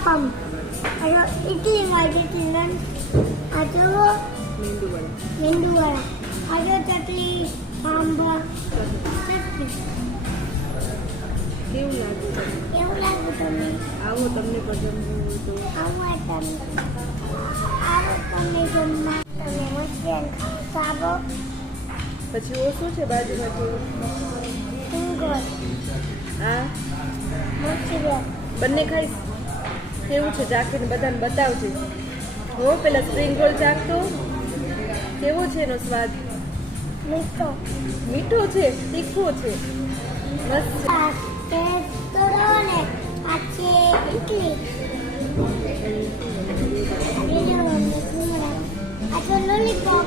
ઉત્તપમ, આ ઇડલી વાળી આ જો મેંદુવડા, આ જો ચટણી સાંભર ચટણી. કેવું લાગ્યું તમને? કેવું લાગ્યું તમને? આવો તમને પણ જમવું હોય તો આવો તમે જમવા તમે મસ્ત ખાવો. પછી ઓ શું છે બાજુમાં જેવું? સિંગર હા મચ્છી બંને ખાઈશ. કેવું છે ચાખીને બધાને બતાવજે. હો પેલા સ્પ્રિંગ રોલ ચાખતો કેવો છે એનો સ્વાદ? મીઠો મીઠો છે તીખો છે મસ્ત છે. આ તો ને આ છે ઇડલી આ તો લોલીપોપ